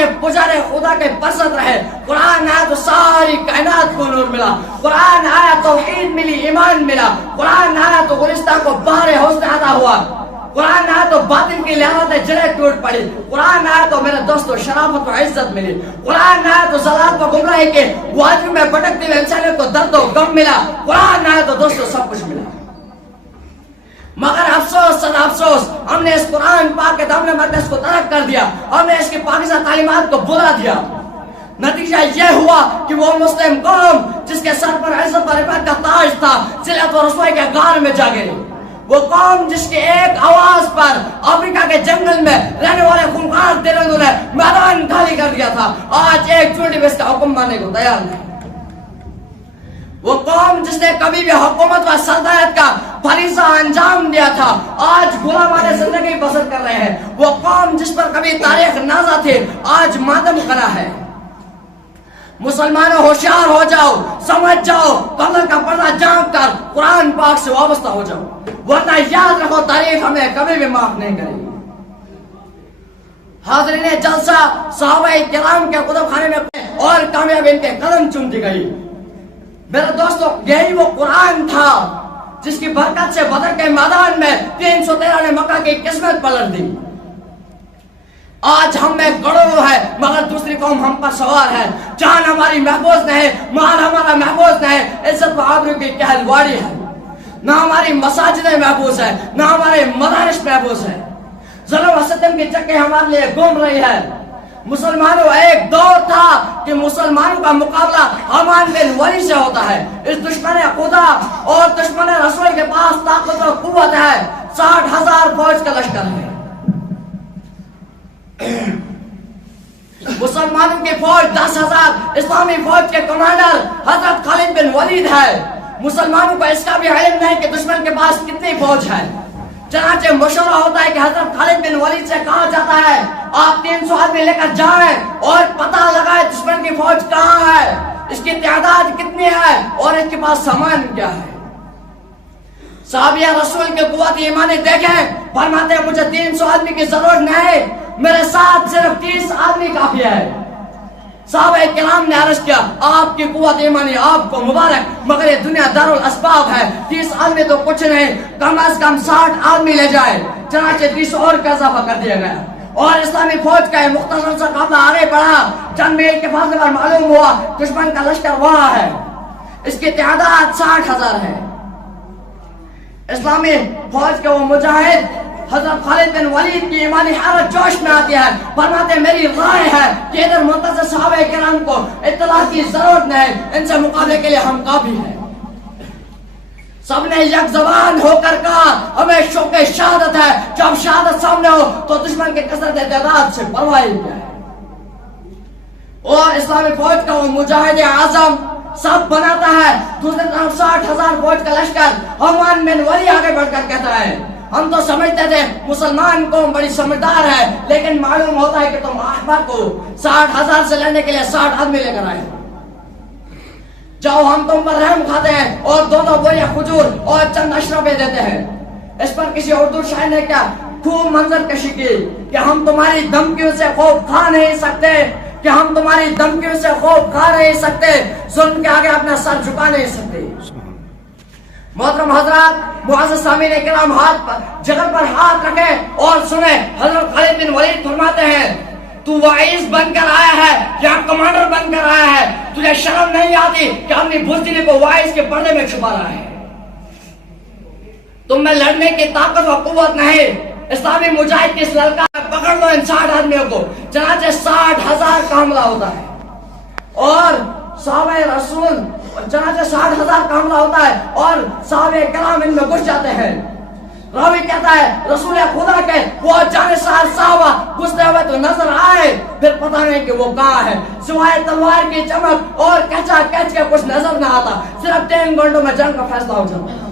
کے پجارے خدا کے پرست رہے. قرآن آیا تو ساری کائنات کو نور ملا. قرآن آیا تو توحید ملی، ایمان ملا. قرآن آیا تو گلستان کو بہر حسن عطا ہوا. قرآن آیا تو باطل کی لعنتیں جڑیں ٹوٹ پڑی. قرآن آیا تو میرے دوستو شرافت و عزت ملی. قرآن آیا تو ضلالت و گمراہی کے وادیوں میں بھٹکتے ہوئے انسانیت کو درد و غم ملا. قرآن آیا تو دوستو سب کچھ ملا. مگر افسوس صد افسوس، ہم نے اس قرآن پاک کے دامن مقدس کو ترک کر دیا. ہم نے اس کی پاکیزہ تعلیمات کو بھلا دیا. نتیجہ یہ ہوا کہ وہ مسلم قوم جس کے سر پر عزت و رفعت کا تاج تھا، ذلت و رسوائی کے غار میں جا گئی. وہ قوم جس کی ایک آواز پر افریقہ کے جنگل میں رہنے والے خونخوار درندوں نے میدان خالی کر دیا تھا، آج ایک چونٹی بھی اس کا حکم ماننے کو تیار نہیں. وہ قوم جس نے کبھی بھی حکومت و سلطنت کا فریضہ انجام دیا تھا، آج غلامانہ زندگی بسر کر رہے ہیں. وہ قوم جس پر کبھی تاریخ نازا تھی، آج ماتم کرا ہے. مسلمانوں ہوشیار ہو جاؤ، سمجھ جاؤ، قبر کا پردہ جھانک کر قرآن پاک سے وابستہ ہو جاؤ، ورنہ یاد رکھو تاریخ ہمیں کبھی بھی معاف نہیں کرے گی. حاضرین جلسہ، صحابہ کرام کے کتب خانے میں اور کامیابی ان کے قدم چومتی گئی. میرے دوستو، یہی وہ قرآن تھا جس کی برکت سے بدر کے میدان میں 313 نے مکہ کی قسمت پلٹ دی. آج ہم میں گڑوں ہے مگر دوسری قوم ہم پر سوار ہے. جان ہماری محفوظ نہیں، مال ہمارا محفوظ نہیں، عزت و آبرو کی کہلواڑی ہے. نہ ہماری مساجدیں محفوظ ہے، نہ ہمارے مدارس محفوظ ہے. ظلم و ستم کی چکے ہمارے لیے گھوم رہی ہے. مسلمانوں، ایک دور تھا کہ مسلمانوں کا مقابلہ حمان بن ولی سے ہوتا ہے. اس دشمن خدا اور دشمن رسول کے پاس طاقت و قوت ہے. 60,000 فوج کا لشکر ہے. مسلمانوں کی فوج 10,000. اسلامی فوج کے کمانڈر حضرت خالد بن ولید ہے. مسلمانوں کو اس کا بھی علم نہیں کہ دشمن کے پاس کتنی فوج ہے. چنانچہ مشورہ ہوتا ہے کہ حضرت خالد بن ولید سے کہا جاتا ہے آپ 300 آدمی لے کر جائیں اور پتہ لگائے دشمن کی فوج کہاں ہے، اس کی تعداد کتنی ہے اور اس کے پاس سامان کیا ہے. صحابہ رسول کے قوت ایمانی دیکھیں، فرماتے ہیں مجھے 300 آدمی کی ضرورت نہیں، میرے ساتھ صرف 30 آدمی کافی ہے. صحابہ کرام نے عرض کیا آپ کی قوت ایمانی آپ کو مبارک، مگر یہ دنیا دارالاسباب ہے، 30 آدمی تو کچھ نہیں، کم از کم 60 آدمی لے جائے. چنانچہ 30 اور کا اضافہ کر دیا گیا اور اسلامی فوج کا مختصر سا قافلہ آگے بڑھا. چند میل کے فاصلے پر معلوم ہوا دشمن کا لشکر وہاں ہے. اس کی تعداد 60,000 ہے. اسلامی فوج کے وہ مجاہد حضرت خالد بن ولید کی ایمانی حالت جوش میں آتی ہے. فرماتے میری رائے ہے کہ ادھر منتظر صحابہ کرام کو اطلاع کی ضرورت نہیں، ان سے مقابلے کے لیے ہم کافی ہیں. سب نے یک زبان ہو کر کہا ہمیں شوق شہادت ہے. جب شہادت سامنے ہو تو دشمن کے کثرت تعداد سے پرواہ کیا ہے. اور اسلامی فوج کا وہ مجاہد اعظم سب بناتا ہے. دوسری طرف 60,000 فوج کا لشکر. حمان بن ولی آگے بڑھ کر کہتا ہے ہم تو سمجھتے تھے مسلمان قوم بڑی سمجھدار ہے، لیکن معلوم ہوتا ہے کہ تم احمق کو 60,000 سے لڑنے کے لیے 60 آدمی لے کر آئے. جاؤ ہم تم پر رحم کھاتے ہیں اور 2 بوریاں کھجور اور چند اشرفے دیتے ہیں. اس پر کسی اردو شاعر نے کیا خوب منظر کشی کی کہ ہم تمہاری دھمکیوں سے خوف کھا نہیں سکتے، کہ ہم تمہاری دھمکیوں سے خوف کھا نہیں سکتے، ظلم کے آگے اپنا سر جھکا نہیں سکتے. محترم حضرات، معزز سامعین کرام، ہاتھ پر جگر پر ہاتھ رکھیں اور سنیں. حضرت خالد بن ولید فرماتے ہیں تو وائس بن کر آیا ہے یا کمانڈر بن کر آیا ہے؟ تجھے شرم نہیں آتی کہ اپنی بزدلی کو وائس کے پردے میں چھپا رہا ہے؟ تم میں لڑنے کی طاقت و قوت نہیں. اسلامی مجاہد کی اس للکار پکڑ لو ان 60 آدمیوں کو. چنانچہ 60,000 کا حملہ ہوتا ہے اور صحابہ رسول چنانچہ 60,000 کا حملہ ہوتا ہے اور صحابہ کرام ان میں گھس جاتے ہیں. راوی کہتا ہے رسول خدا کے وہ جانشار صحابہ گھستے ہوئے تو نظر آئے، پھر پتہ نہیں کہ وہ کہاں ہے. سوائے تلوار کی چمک اور کچا کچ کے کچھ نظر نہ آتا. صرف 3 گھنٹوں میں جنگ کا فیصلہ ہو جاتا.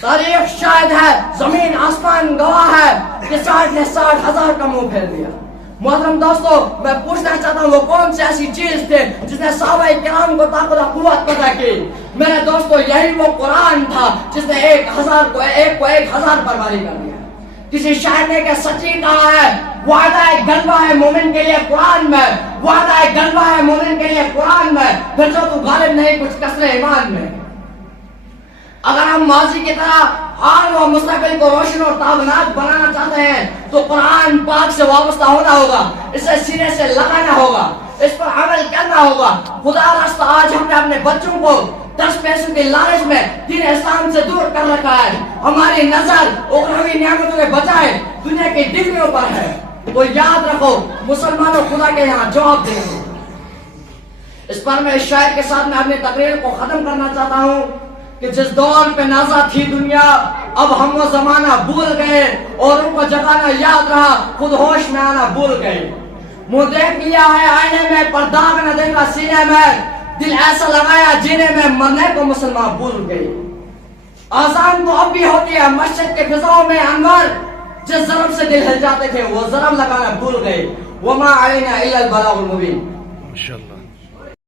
تاریخ شاہد ہے، زمین آسمان گواہ ہے کہ 60 نے 60,000 کا منہ پھیر دیا. محترم دوستو، میں پوچھنا چاہتا ہوں وہ کون سی ایسی چیز تھے جس نے صحابہ کرام کو طاقت و قوت پیدا کی؟ میرے دوستو، یہی وہ قرآن تھا جس نے 1,000 کو 1,000 پر بھاری کر دیا. کسی شاعر نے کہ سچی کہا ہے وعدہ غلبہ ہے مومن کے لیے قرآن میں، وعدہ غلبہ ہے مومن کے لیے قرآن میں، پھر جو تو غالب نہیں کچھ کسر ایمان میں۔ اگر ہم ماضی کی طرح حال و مستقبل کو روشن اور تابناک بنانا چاہتے ہیں تو قرآن پاک سے وابستہ ہونا ہوگا، اسے سینے سے لگانا ہوگا، اس پر عمل کرنا ہوگا۔ خدا راستہ آج ہم نے اپنے بچوں کو 10 پیسوں کے لالچ میں دین اسلام سے دور کر رکھا ہے، ہماری نظر اخروی نعمتوں کے بجائے دنیا کی ڈگریوں پر ہے۔ تو یاد رکھو مسلمانوں، خدا کے یہاں جواب دیں گے۔ اس پر میں اس شاعر کے ساتھ میں اپنی تقریر کو ختم کرنا چاہتا ہوں کہ جس دور پہ نازا تھی دنیا اب ہم وہ زمانہ بھول گئے، اور ان کو جگانا یاد رہا خود ہوش میں آنا بھول گئے۔ منہ دیکھ لیا ہے آئینے میں پر داغ نہ دیکھا سینے میں، دل ایسا لگایا جینے میں مرنے کو مسلمان بھول گئے۔ آزان تو اب بھی ہوتی ہے مسجد کے فضاؤں میں انور، جس ضرب سے دل ہل جاتے تھے وہ ضرب لگانا بھول گئے۔ وما علینا الا البلاغ المبین۔ ماشاءاللہ۔